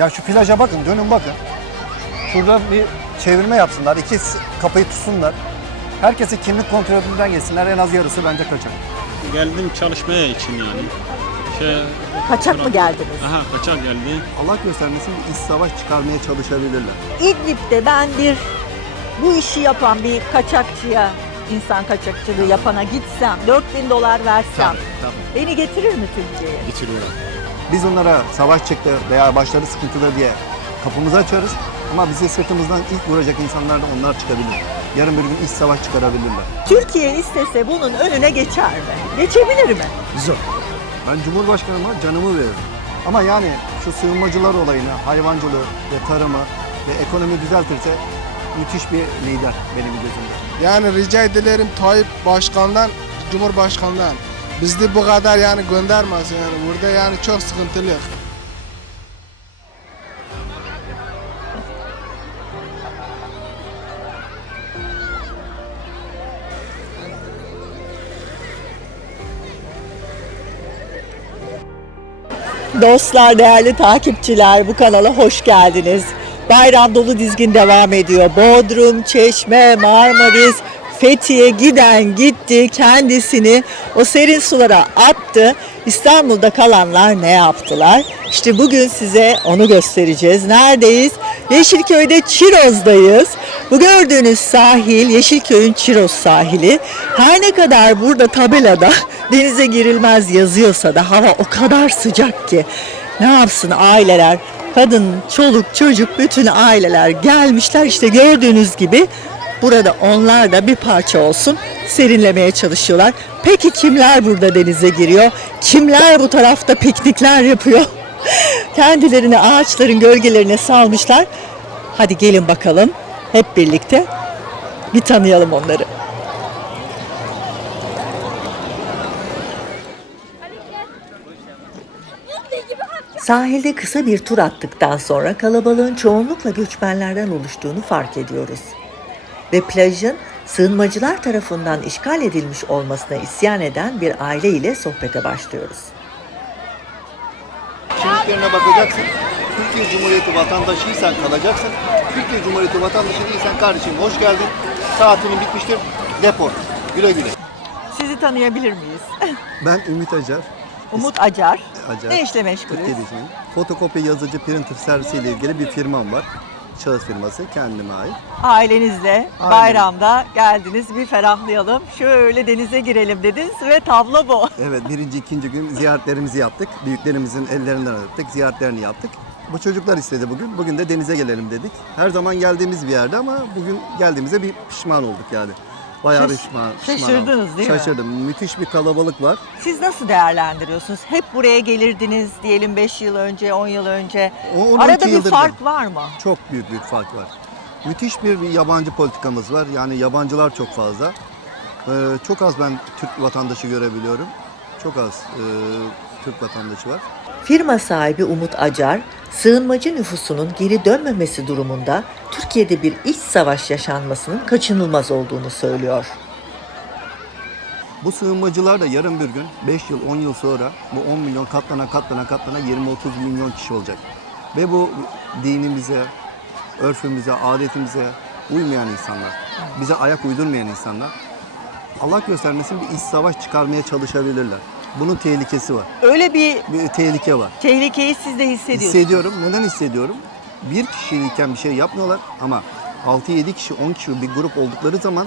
Ya şu plaja bakın, dönün bakın. Şurada bir çevirme yapsınlar, iki kapıyı tutsunlar. Herkesi kimlik kontrolünden geçsinler, en az yarısı bence kaçak. Geldim çalışmaya için yani. Şey, Kaçak mı geldiniz? aha kaçak geldi. Allah göstermesin iç savaş çıkarmaya çalışabilirler. İdlib'de ben bir bu işi yapan bir kaçakçıya, insan kaçakçılığı yapana gitsem, 4000 dolar versem beni getirir mi Türkiye'ye? Geçiriyor. Biz onlara savaş çıktı veya başları sıkıntıda diye kapımızı açarız. Ama bizi sırtımızdan ilk vuracak insanlar da onlar çıkabilir. Yarın bir gün iç savaş çıkarabilirler. Türkiye istese bunun önüne geçer mi? Geçebilir mi? Zor. Ben Cumhurbaşkanıma canımı veririm. Ama yani şu sığınmacılar olayını, hayvancılığı ve tarımı ve ekonomi düzeltirse müthiş bir lider benim gözümde. Yani rica ederim Tayyip Başkan'dan, Cumhurbaşkan'dan bizi bu kadar yani göndermesin yani burada yani çok sıkıntılı. Dostlar, değerli takipçiler bu kanala hoş geldiniz. Bayram dolu dizgin devam ediyor. Bodrum, Çeşme, Marmaris, Fethiye giden gitti kendisini o serin sulara attı. İstanbul'da kalanlar ne yaptılar? İşte bugün size onu göstereceğiz. Neredeyiz? Yeşilköy'de Çiroz'dayız. Bu gördüğünüz sahil Yeşilköy'ün Çiroz sahili. Her ne kadar burada tabelada denize girilmez yazıyorsa da hava o kadar sıcak ki ne yapsın aileler kadın, çoluk, çocuk bütün aileler gelmişler işte gördüğünüz gibi burada onlar da bir parça olsun serinlemeye çalışıyorlar. Peki kimler burada denize giriyor? Kimler bu tarafta piknikler yapıyor? Kendilerini ağaçların gölgelerine salmışlar. Hadi gelin bakalım hep birlikte bir tanıyalım onları. Sahilde kısa bir tur attıktan sonra kalabalığın çoğunlukla göçmenlerden oluştuğunu fark ediyoruz. Ve plajın sığınmacılar tarafından işgal edilmiş olmasına isyan eden bir aile ile sohbete başlıyoruz. Kimliklerine bakacaksın. Türkiye Cumhuriyeti vatandaşıysan kalacaksın. Türkiye Cumhuriyeti vatandaşı değilsen kardeşim hoş geldin. Saatinin bitmiştir. Deport. Güle güle. Sizi tanıyabilir miyiz? Ben Ümit Acar. Umut Acar. Acar. Ne işle meşgulüz? 47 yaşındayım. Fotokopi yazıcı printer servisiyle ilgili bir firmam var. Şahıs firması kendime ait. Ailenizle Aynen. bayramda geldiniz bir ferahlayalım. Şöyle denize girelim dediniz ve tablo bu. Evet birinci ikinci gün ziyaretlerimizi yaptık. Büyüklerimizin ellerinden öptük. Ziyaretlerini yaptık. Bu çocuklar istedi bugün. Bugün de denize gelelim dedik. Her zaman geldiğimiz bir yerde ama bugün geldiğimize bir pişman olduk yani. Bayağı bir Şaş- pişman, pişman şaşırdınız değil mi? Şaşırdım. Müthiş bir kalabalık var. Siz nasıl değerlendiriyorsunuz? Hep buraya gelirdiniz diyelim 5 yıl önce, 10 yıl önce. O- 12 Arada bir yıldır fark var mı? Çok büyük bir fark var. Müthiş bir, bir yabancı politikamız var. Yani yabancılar çok fazla. Ee, çok az ben Türk vatandaşı görebiliyorum. Çok az e, Türk vatandaşı var. Firma sahibi Umut Acar, sığınmacı nüfusunun geri dönmemesi durumunda Türkiye'de bir iç savaş yaşanmasının kaçınılmaz olduğunu söylüyor. Bu sığınmacılar da yarın bir gün 5 yıl 10 yıl sonra bu 10 milyon katlana katlana katlana 20-30 milyon kişi olacak. Ve bu dinimize, örfümüze, adetimize uymayan insanlar, bize ayak uydurmayan insanlar Allah göstermesin bir iç savaş çıkarmaya çalışabilirler. Bunun tehlikesi var. Öyle bir Bir tehlike var. tehlikeyi siz de hissediyorsunuz. Hissediyorum. Neden hissediyorum? Bir kişiyken bir şey yapmıyorlar ama 6-7 kişi, 10 kişi bir grup oldukları zaman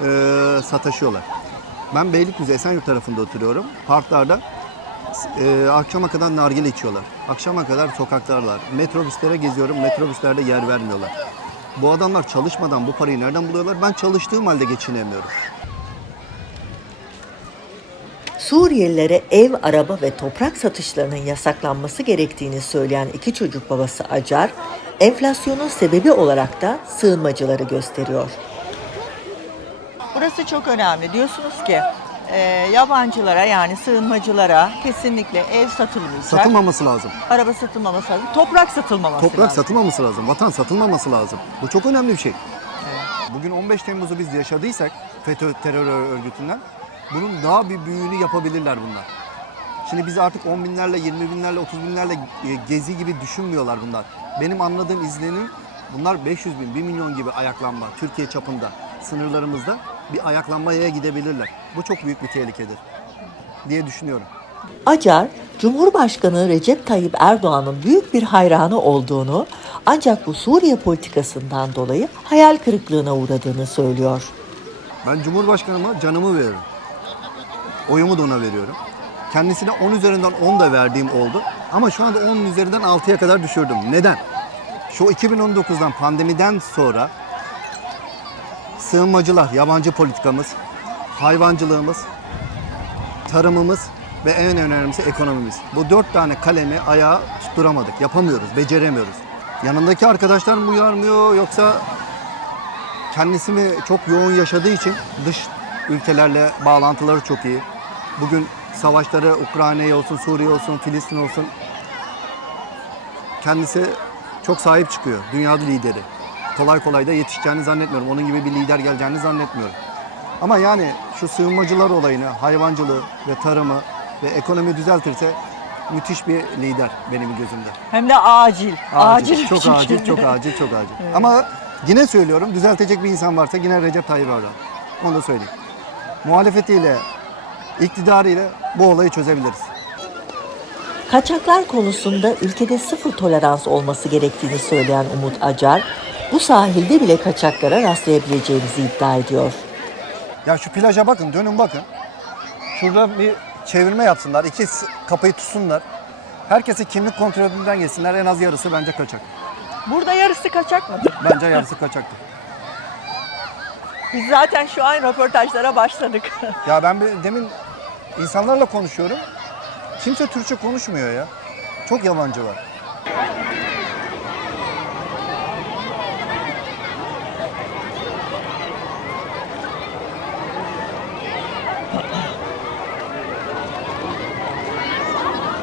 eee sataşıyorlar. Ben Beylikdüzü Esenyurt tarafında oturuyorum. Parklarda eee, akşama kadar nargile içiyorlar. Akşama kadar sokaklarlar. Metrobüslere geziyorum. Metrobüslerde yer vermiyorlar. Bu adamlar çalışmadan bu parayı nereden buluyorlar? Ben çalıştığım halde geçinemiyorum. Suriyelilere ev, araba ve toprak satışlarının yasaklanması gerektiğini söyleyen iki çocuk babası Acar, enflasyonun sebebi olarak da sığınmacıları gösteriyor. Burası çok önemli. Diyorsunuz ki e, yabancılara yani sığınmacılara kesinlikle ev satılmayacak. Satılmaması lazım. Araba satılmaması lazım. Toprak satılmaması Toprak lazım. satılmaması lazım. Vatan satılmaması lazım. Bu çok önemli bir şey. Bugün 15 Temmuz'u biz yaşadıysak FETÖ terör örgütünden bunun daha bir büyüğünü yapabilirler bunlar. Şimdi biz artık 10 binlerle, 20 binlerle, 30 binlerle e, gezi gibi düşünmüyorlar bunlar. Benim anladığım izlenim bunlar 500 bin, 1 milyon gibi ayaklanma Türkiye çapında sınırlarımızda bir ayaklanmaya gidebilirler. Bu çok büyük bir tehlikedir diye düşünüyorum. Acar, Cumhurbaşkanı Recep Tayyip Erdoğan'ın büyük bir hayranı olduğunu ancak bu Suriye politikasından dolayı hayal kırıklığına uğradığını söylüyor. Ben Cumhurbaşkanıma canımı veririm. Oyumu da ona veriyorum. Kendisine 10 üzerinden 10 da verdiğim oldu. Ama şu anda 10 üzerinden 6'ya kadar düşürdüm. Neden? Şu 2019'dan pandemiden sonra sığınmacılar, yabancı politikamız, hayvancılığımız, tarımımız ve en önemlisi ekonomimiz. Bu dört tane kalemi ayağa tutturamadık. Yapamıyoruz, beceremiyoruz. Yanındaki arkadaşlar mı uyarmıyor yoksa kendisi mi çok yoğun yaşadığı için dış ülkelerle bağlantıları çok iyi. Bugün savaşları Ukrayna'ya olsun, Suriye olsun, Filistin olsun kendisi çok sahip çıkıyor. Dünya lideri. Kolay kolay da yetişeceğini zannetmiyorum. Onun gibi bir lider geleceğini zannetmiyorum. Ama yani şu sığınmacılar olayını, hayvancılığı ve tarımı ve ekonomi düzeltirse müthiş bir lider benim gözümde. Hem de acil. Acil, çok acil, çok acil, çok acil. Ama yine söylüyorum, düzeltecek bir insan varsa yine Recep Tayyip Erdoğan. Onu da söyleyeyim. Muhalefetiyle, iktidarıyla bu olayı çözebiliriz. Kaçaklar konusunda ülkede sıfır tolerans olması gerektiğini söyleyen Umut Acar, bu sahilde bile kaçaklara rastlayabileceğimizi iddia ediyor. Ya şu plaja bakın, dönün bakın. Şurada bir çevirme yapsınlar, iki kapıyı tutsunlar. Herkesi kimlik kontrolünden geçsinler. En az yarısı bence kaçak. Burada yarısı kaçak mı? Bence yarısı kaçaktır. Biz zaten şu an röportajlara başladık. Ya ben bir, demin insanlarla konuşuyorum. Kimse Türkçe konuşmuyor ya. Çok yabancı var.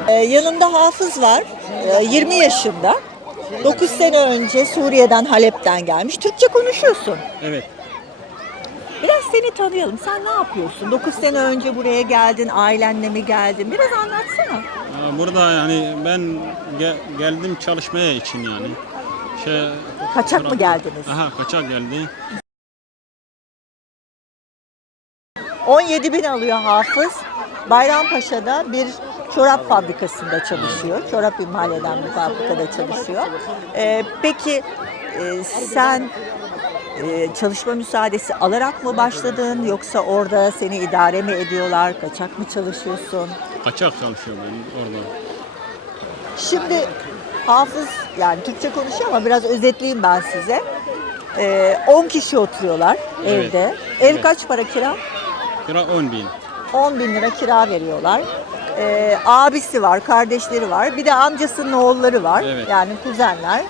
Ee, yanımda Hafız var, ee, 20 yaşında. 9 sene önce Suriye'den, Halep'ten gelmiş. Türkçe konuşuyorsun. evet. Seni tanıyalım. Sen ne yapıyorsun? 9 sene önce buraya geldin, ailenle mi geldin? Biraz anlatsana. Burada yani ben ge- geldim çalışmaya için yani. Şey, Kaçak mı geldiniz? Aha kaçak geldi. 17 bin alıyor Hafız. Bayrampaşa'da bir çorap fabrikasında çalışıyor. Çorap imal eden bir fabrikada çalışıyor. Ee, peki e, sen çalışma müsaadesi alarak mı başladın yoksa orada seni idare mi ediyorlar? Kaçak mı çalışıyorsun? Kaçak çalışıyor ben orada. Şimdi Hafız yani Türkçe konuşuyor ama biraz özetleyeyim ben size. Ee, 10 kişi oturuyorlar Evet. evde. Ev Evet. kaç para kira? Kira 10 bin. 10 bin lira kira veriyorlar. Ee, abisi var, kardeşleri var. Bir de amcasının oğulları var. Evet. Yani kuzenler,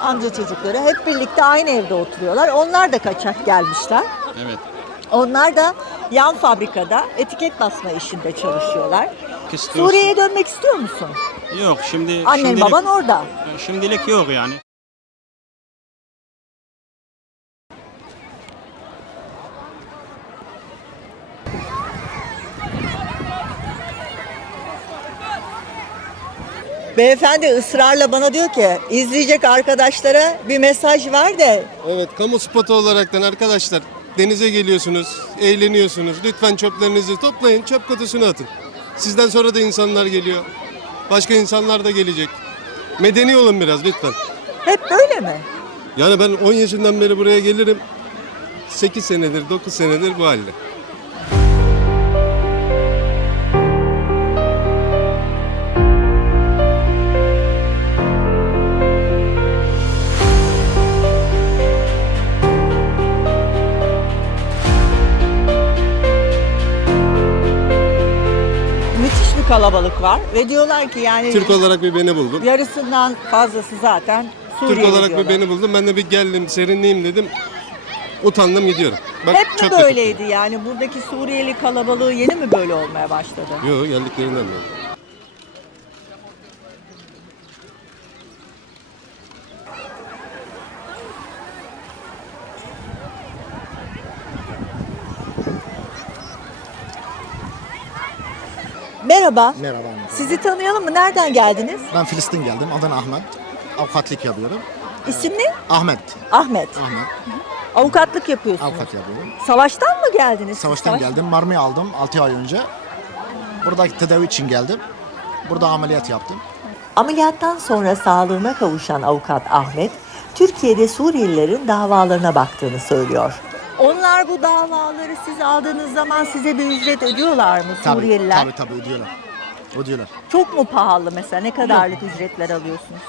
amca çocukları. Hep birlikte aynı evde oturuyorlar. Onlar da kaçak gelmişler. Evet. Onlar da yan fabrikada etiket basma işinde çalışıyorlar. İstiyorsun. Suriye'ye dönmek istiyor musun? Yok şimdi Annen şimdilik, baban orada. şimdilik yok yani. Beyefendi ısrarla bana diyor ki izleyecek arkadaşlara bir mesaj var de Evet, kamu spotu olaraktan arkadaşlar denize geliyorsunuz, eğleniyorsunuz. Lütfen çöplerinizi toplayın, çöp kutusuna atın. Sizden sonra da insanlar geliyor. Başka insanlar da gelecek. Medeni olun biraz lütfen. hep böyle mi? Yani ben 10 yaşından beri buraya gelirim. 8 senedir, 9 senedir bu halde. Kalabalık var ve diyorlar ki yani Türk olarak bir beni buldum. yarısından fazlası zaten Suriyeli Türk olarak diyorlar. bir beni buldum. Ben de bir geldim, serinleyeyim dedim. Utandım gidiyorum. Bak, Hep çöp mi de böyleydi yani buradaki Suriyeli kalabalığı yeni mi böyle olmaya başladı? Yok, geldiklerinden beri. Merhaba Merhaba. Sizi tanıyalım mı? Nereden geldiniz? Ben Filistin geldim. Adım Ahmet. Avukatlık yapıyorum. İsim ne? Ahmet. Ahmet. Ahmet. Avukatlık yapıyorsunuz. Avukat yapıyorum. Savaştan mı geldiniz? Savaştan Savaş- geldim. Marma'yı aldım 6 ay önce. Burada tedavi için geldim. Burada ameliyat yaptım. Ameliyattan sonra sağlığına kavuşan avukat Ahmet, Türkiye'de Suriyelilerin davalarına baktığını söylüyor. Onlar bu davaları siz aldığınız zaman size bir ücret ödüyorlar mı Tabii, Suriyeliler? Tabii tabii ödüyorlar. Ödüyorlar. Çok mu pahalı mesela? Ne kadarlık ücretler alıyorsunuz?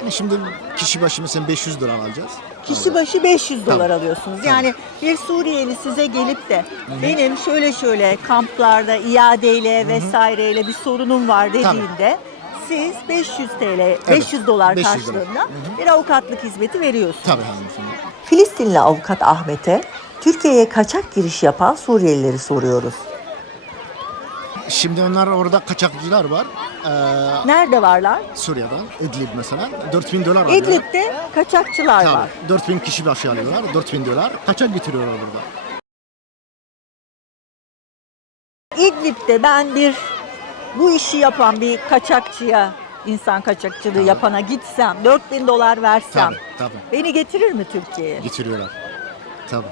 Yani şimdi kişi başı mesela 500 lira alacağız. Kişi başı 500 dolar Tabii. alıyorsunuz. Yani bir Suriyeli size gelip de benim şöyle şöyle kamplarda iadeyle vesaireyle bir sorunum var dediğinde siz 500 TL, 500 dolar 500 dolar. karşılığında hı. bir avukatlık hizmeti veriyorsunuz. Tabii hanımefendi. Filistinli avukat Ahmet'e Türkiye'ye kaçak giriş yapan Suriyelileri soruyoruz. Şimdi onlar orada kaçakçılar var. Ee, Nerede varlar? Suriye'den, İdlib mesela. 4000 dolar alıyorlar. İdlib'de kaçakçılar var. Tabii. 4000 kişi başı alıyorlar. 4000 dolar. Kaçak getiriyorlar burada. İdlib'de ben bir bu işi yapan bir kaçakçıya, insan kaçakçılığı Tabii. yapana gitsem, 4000 dolar versem Tabii tabii. beni getirir mi Türkiye'ye? Getiriyorlar. Tabii.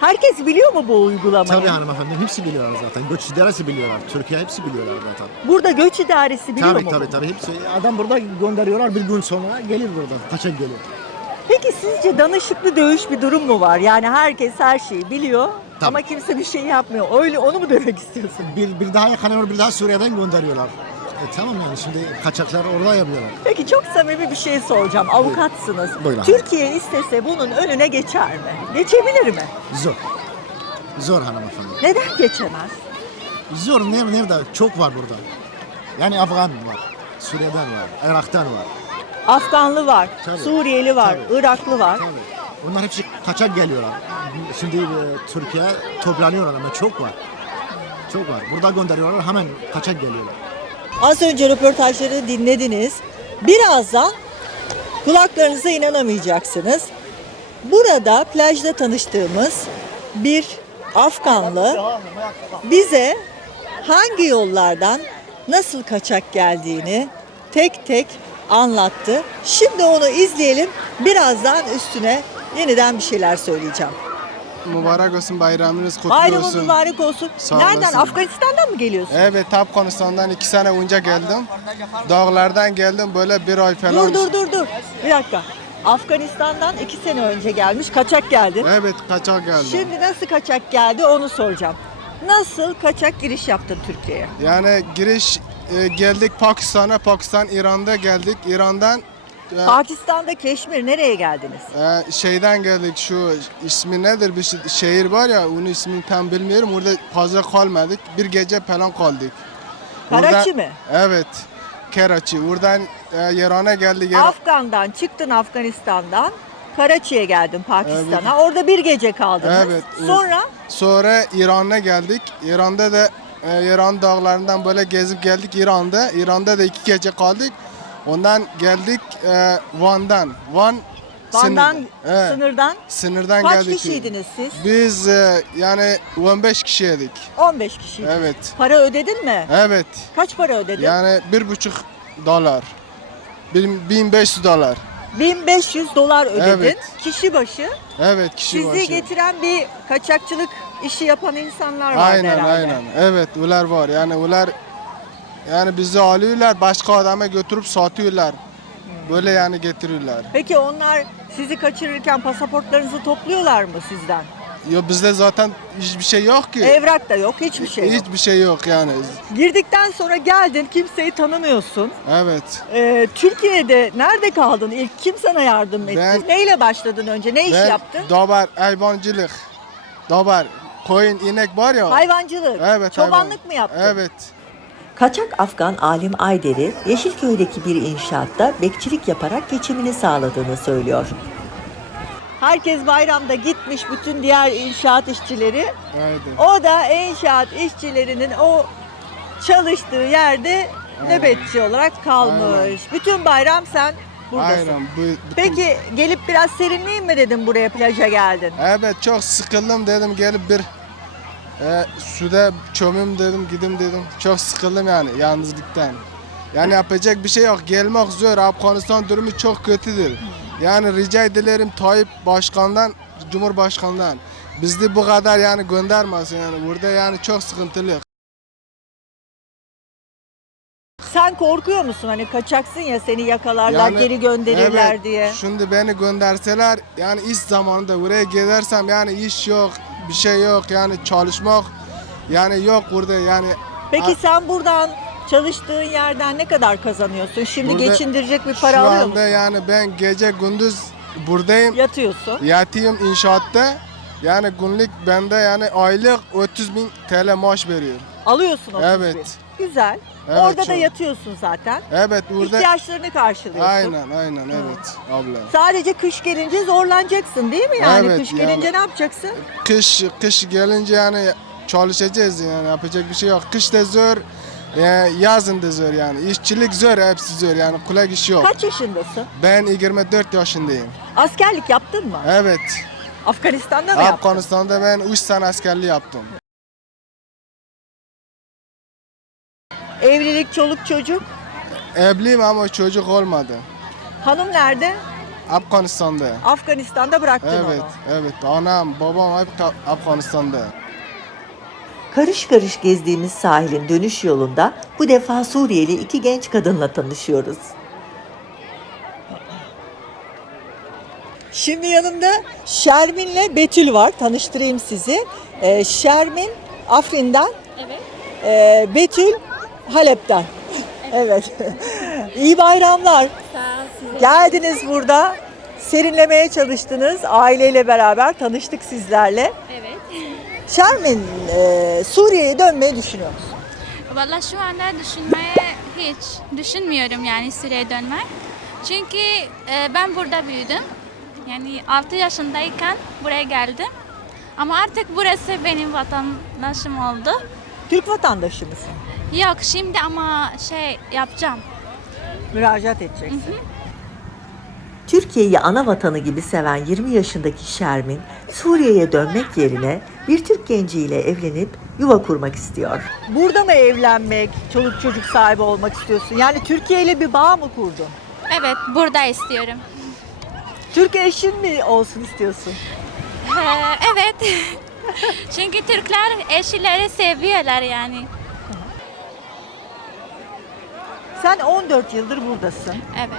Herkes biliyor mu bu uygulamayı? Tabii hanımefendi hepsi biliyorlar zaten. Göç idaresi biliyorlar. Türkiye hepsi biliyorlar zaten. Burada göç idaresi biliyor tabii mu? tabii bunu? tabii hepsi. Adam burada gönderiyorlar bir gün sonra gelir burada. Kaçak geliyor. Peki sizce danışıklı dövüş bir durum mu var? Yani herkes her şeyi biliyor Tabii. ama kimse bir şey yapmıyor. Öyle onu mu demek istiyorsun? Bir, bir daha yakalıyor bir daha Suriye'den gönderiyorlar. E, tamam yani şimdi kaçaklar orada yapıyorlar. Peki çok samimi bir şey soracağım. Avukatsınız. Buyurun. Türkiye istese bunun önüne geçer mi? Geçebilir mi? Zor. Zor hanımefendi. Neden geçemez? Zor nerede, nerede? Çok var burada. Yani Afgan var. Suriye'den var. Irak'tan var. Afganlı var, Tabii. Suriyeli var, Tabii. Iraklı var. Tabii. Bunlar hepsi kaçak geliyorlar. Şimdi e, Türkiye toplanıyorlar ama çok var. Çok var. Burada gönderiyorlar hemen kaçak geliyorlar. Az önce röportajları dinlediniz. Birazdan kulaklarınıza inanamayacaksınız. Burada plajda tanıştığımız bir Afganlı bize hangi yollardan nasıl kaçak geldiğini tek tek anlattı. Şimdi onu izleyelim. Birazdan üstüne yeniden bir şeyler söyleyeceğim. Mübarek olsun bayramınız kutlu Bayramın olsun. mübarek olsun. Sağ Nereden? olasın. Afganistan'dan mı geliyorsun? Evet Afganistan'dan iki sene önce geldim. Dağlardan geldim böyle bir ay falan. Dur dur dur dur. Bir dakika. Afganistan'dan iki sene önce gelmiş. Kaçak geldi. Evet kaçak geldim. Şimdi nasıl kaçak geldi onu soracağım. Nasıl kaçak giriş yaptın Türkiye'ye? Yani giriş e, geldik Pakistan'a, Pakistan İran'da geldik. İran'dan e, Pakistan'da Keşmir nereye geldiniz? e, şeyden geldik şu ismi nedir bir şey- şehir var ya onun ismini tam bilmiyorum. Orada fazla kalmadık. Bir gece falan kaldık. Karachi Orada- mi? Evet. Karachi. Buradan e, İran'a geldik. İran- Afgan'dan çıktın Afganistan'dan. Karachi'ye geldin Pakistan'a. Orada bir gece kaldınız. Evet, evet. Sonra Sonra İran'a geldik. İran'da da e, İran dağlarından böyle gezip geldik İran'da. İran'da da iki gece kaldık. Ondan geldik e, Van'dan. Van Van'dan sınır- evet, sınırdan sınırdan kaç geldik. kişiydiniz siz? Biz e, yani 15 kişiydik. 15 kişiydiniz. Evet. Para ödedin mi? Evet. Kaç para ödedin? Yani bir buçuk dolar. Bin- 1500 dolar. 1500 dolar ödedin. Evet. Kişi başı Evet kişi sizi başı. getiren bir kaçakçılık işi yapan insanlar vardı Aynen herhalde. aynen. Evet ular var. Yani ular yani bizi alıyorlar başka adama götürüp satıyorlar. Böyle yani getiriyorlar. Peki onlar sizi kaçırırken pasaportlarınızı topluyorlar mı sizden? Yo bizde zaten hiçbir şey yok ki. Evrak da yok, hiçbir şey yok. Hiçbir şey yok yani. Girdikten sonra geldin, kimseyi tanımıyorsun. Evet. Ee, Türkiye'de nerede kaldın? İlk kim sana yardım etti? Ben- Neyle başladın önce? Ne iş Ben yaptın? Dabar, hayvancılık. Dabar, koyun, inek var ya. Hayvancılık. Evet. Çobanlık hayvan. mı yaptın? Evet. Kaçak Afgan alim Ayder'i Yeşilköy'deki bir inşaatta bekçilik yaparak geçimini sağladığını söylüyor. Herkes bayramda gitmiş bütün diğer inşaat işçileri. Haydi. O da inşaat işçilerinin o çalıştığı yerde nöbetçi olarak kalmış. Aynen. Bütün bayram sen buradasın. Aynen. Bu, bütün- Peki gelip biraz serinleyeyim mi dedim buraya plaja geldin? Evet çok sıkıldım dedim gelip bir E, suda çömüm dedim, gidim dedim. Çok sıkıldım yani yalnızlıktan. Yani yapacak bir şey yok. Gelmek zor. Afganistan durumu çok kötüdür. Yani rica dilerim Tayyip Başkan'dan, Cumhurbaşkan'dan bizi bu kadar yani göndermesin yani. Burada yani çok sıkıntılı. Sen korkuyor musun? Hani kaçaksın ya seni yakalarlar, Yani, geri gönderirler evet, diye. Şimdi beni gönderseler yani iş zamanında buraya gidersem yani iş yok, bir şey yok yani çalışmak yani yok burada yani Peki sen buradan çalıştığın yerden ne kadar kazanıyorsun? Şimdi Burada geçindirecek bir şu para alıyor anda musun? yani ben gece gündüz buradayım. Yatıyorsun. Yatayım inşaatta. Yani günlük bende yani aylık 30 bin TL maaş veriyor. Alıyorsun 30 Evet. Güzel. Evet, Orada da çok. yatıyorsun zaten. Evet burada. İhtiyaçlarını karşılıyorsun. Aynen aynen evet abla. Sadece kış gelince zorlanacaksın değil mi yani? Evet, kış yani- gelince ne yapacaksın? Kış kış gelince yani çalışacağız yani yapacak bir şey yok. Kış da zor. e, yazın da zor yani. İşçilik zor, hepsi zor yani kolay iş yok. Kaç yaşındasın? Ben 24 yaşındayım. Askerlik yaptın mı? Evet. Afganistan'da mı yaptın? Afganistan'da ben 3 sene askerliği yaptım. Evlilik, çoluk çocuk. Evliyim ama çocuk olmadı. Hanım nerede? Afganistan'da. Afganistan'da bıraktın Evet, onu. evet. Anam, babam hep Afganistan'da. Karış karış gezdiğimiz sahilin dönüş yolunda bu defa Suriyeli iki genç kadınla tanışıyoruz. Şimdi yanımda Şermin'le Betül var. Tanıştırayım sizi. Ee, Şermin Afrin'den. Evet. Ee, Betül Halep'ten. evet. İyi bayramlar. Geldiniz burada. Serinlemeye çalıştınız. Aileyle beraber tanıştık sizlerle. Evet. Şermin, e, Suriye'ye dönmeyi düşünüyor musun? Valla şu anda düşünmeye hiç düşünmüyorum yani Suriye'ye dönmek. Çünkü e, ben burada büyüdüm. Yani 6 yaşındayken buraya geldim. Ama artık burası benim vatandaşım oldu. Türk vatandaşı mısın? Yok şimdi ama şey yapacağım. Müracaat edeceksin. Türkiye'yi ana vatanı gibi seven 20 yaşındaki Şermin, Suriye'ye dönmek yerine bir Türk genciyle evlenip yuva kurmak istiyor. Burada mı evlenmek, çoluk çocuk sahibi olmak istiyorsun? Yani Türkiye ile bir bağ mı kurdun? Evet burada istiyorum. Türk eşin mi olsun istiyorsun? Ee, evet. Çünkü Türkler eşleri seviyorlar yani. Sen 14 yıldır buradasın. Evet.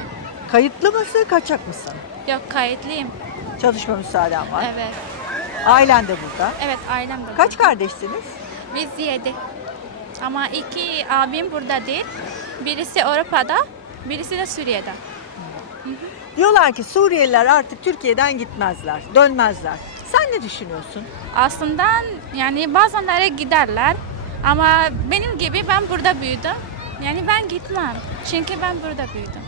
Kayıtlı mısın, kaçak mısın? Yok kayıtlıyım. Çalışma müsaaden var. Evet. Ailen de burada. Evet ailem burada. Kaç kardeşsiniz? Biz yedi. Ama iki abim burada değil. Birisi Avrupa'da, birisi de Suriye'de. Diyorlar ki Suriyeliler artık Türkiye'den gitmezler, dönmezler. Sen ne düşünüyorsun? Aslında yani bazenlere giderler. Ama benim gibi ben burada büyüdüm. Yani ben gitmem. Çünkü ben burada büyüdüm.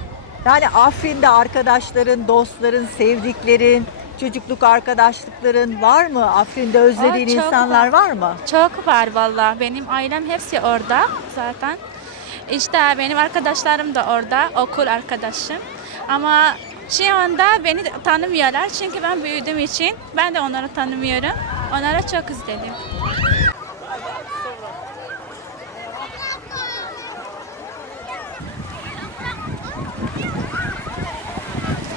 Yani Afrin'de arkadaşların, dostların, sevdiklerin, çocukluk arkadaşlıkların var mı? Afrin'de özlediğin Aa, çok insanlar var. var mı? Çok var valla. Benim ailem hepsi orada zaten. İşte benim arkadaşlarım da orada, okul arkadaşım. Ama şu anda beni tanımıyorlar çünkü ben büyüdüğüm için ben de onları tanımıyorum. Onlara çok üzüldüm.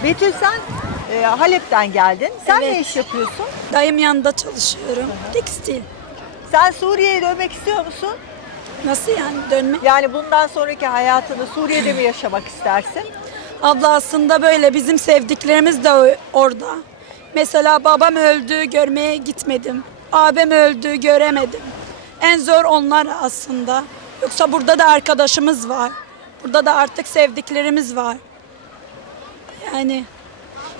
Betül sen e, Halep'ten geldin. Sen ne Evet. iş yapıyorsun? Dayım yanında çalışıyorum. Tekstil. Sen Suriye'ye dönmek istiyor musun? Nasıl yani dönme? Yani bundan sonraki hayatını Suriye'de mi yaşamak istersin? Abla aslında böyle bizim sevdiklerimiz de o- orada. Mesela babam öldü görmeye gitmedim. Abim öldü göremedim. En zor onlar aslında. Yoksa burada da arkadaşımız var. Burada da artık sevdiklerimiz var. Yani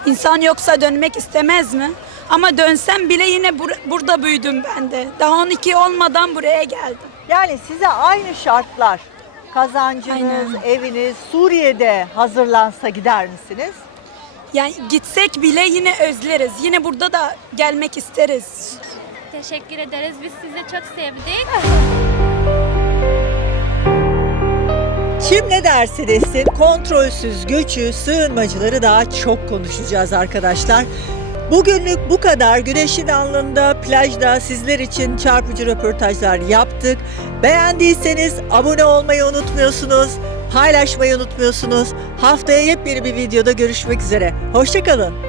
insan yoksa dönmek istemez mi? Ama dönsem bile yine bur- burada büyüdüm ben de. Daha 12 olmadan buraya geldim. Yani size aynı şartlar, kazancınız, Aynen. eviniz Suriye'de hazırlansa gider misiniz? Yani gitsek bile yine özleriz. Yine burada da gelmek isteriz. Teşekkür ederiz. Biz sizi çok sevdik. Kim ne derse desin kontrolsüz göçü, sığınmacıları daha çok konuşacağız arkadaşlar. Bugünlük bu kadar. Güneşin alnında, plajda sizler için çarpıcı röportajlar yaptık. Beğendiyseniz abone olmayı unutmuyorsunuz, paylaşmayı unutmuyorsunuz. Haftaya yepyeni bir videoda görüşmek üzere. Hoşçakalın.